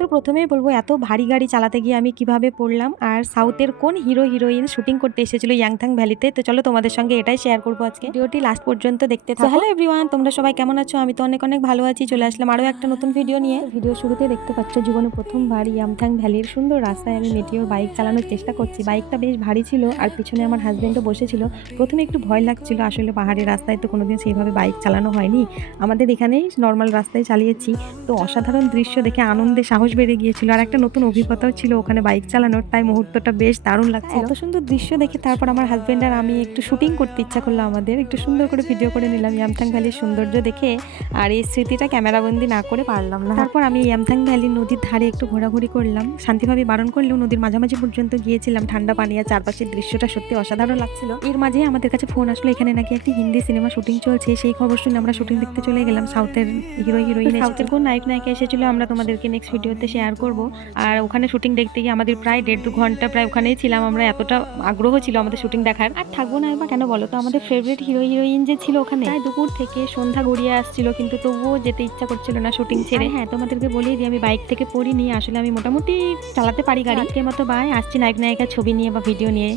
তো প্রথমেই বলবো এত ভারী গাড়ি চালাতে গিয়ে আমি কিভাবে পড়লাম, আর সাউথের কোন হিরো হিরোইন শুটিং করতে এসেছিল ইয়াংথাং ভ্যালিতে। তো চলো তোমাদের সঙ্গে এটাই শেয়ার করবো আজকে, ভিডিওটি লাস্ট পর্যন্ত দেখতে থাকো। হ্যালো এভরিওয়ান, তোমরা সবাই কেমন আছো? আমি তো অনেক অনেক ভালো আছি। চলে আসলাম আরও একটা নতুন ভিডিও নিয়ে। ভিডিও শুরুতে দেখতে পাচ্ছ জীবনে প্রথমবার ইয়াংথাং ভ্যালির সুন্দর রাস্তায় আমি মেটিওর বাইক চালানোর চেষ্টা করছি। বাইকটা বেশ ভারী ছিল আর পিছনে আমার হাজব্যান্ডও বসেছিল। প্রথমে একটু ভয় লাগছিল, আসলে পাহাড়ি রাস্তায় তো কোনোদিন সেইভাবে বাইক চালানো হয়নি, আমাদের এখানেই নর্মাল রাস্তায় চালিয়েছি। তো অসাধারণ দৃশ্য দেখে আনন্দে সাহস বেড়ে গিয়েছিল, আর একটা নতুন অভিজ্ঞতাও ছিল ওখানে বাইক চালানোর, তাই মুহূর্তটা বেশ দারুণ লাগছিল। এত সুন্দর দৃশ্য দেখে তারপর আমার হাজব্যান্ড আর আমি একটু শুটিং করতে ইচ্ছা করলো, আমাদের একটু সুন্দর করে ভিডিও করে নিলাম ইয়ামথাং ভ্যালির সৌন্দর্য দেখে। আর এই স্মৃতিটা ক্যামেরাবন্দি না করে পারলাম না। তারপর আমি ইয়ামথাং ভ্যালির নদীর ধারে একটু ঘোরাঘুরি করলাম, শান্তিভাবে বারণ করলেও নদীর মাঝামাঝি পর্যন্ত গিয়েছিলাম। ঠান্ডা পানি আর চারপাশের দৃশ্যটা সত্যি অসাধারণ লাগছিল। এর মাঝে আমাদের কাছে ফোন আসলো, এখানে নাকি একটি হিন্দি সিনেমা শুটিং চলছে। সেই খবর শুনে আমরা শুটিং দেখতে চলে গেলাম। সাউথের হিরো হিরোইন, সাউথের কোন নায়ক নায়িকা এসেছিল আমরা তোমাদেরকে নেক্সট ভিডিওতে শেয়ার করব। আর ওখানে শুটিং দেখতে গিয়ে আমাদের প্রায় 1.5-2 ঘন্টা প্রায় ওখানেই ছিলাম আমরা, এতটা আগ্রহ ছিল আমাদের শুটিং দেখার। আর থাকবো না বা কেন বলো তো, আমাদের ফেভারিট হিরো হিরোইন যে ছিল ওখানে। প্রায় দুপুর থেকে সন্ধ্যা গড়িয়ে আসছিল, কিন্তু তবুও যেতে ইচ্ছা করছিল না শুটিং ছেড়ে। হ্যাঁ, তোমাদেরকে বলেই দিই আমি বাইক থেকে পড়িনি, আসলে আমি মোটামুটি চালাতে পারি গাড়ি। আজকের মতো বাই, আসছি নায়ক নায়িকার ছবি নিয়ে বা ভিডিও নিয়ে।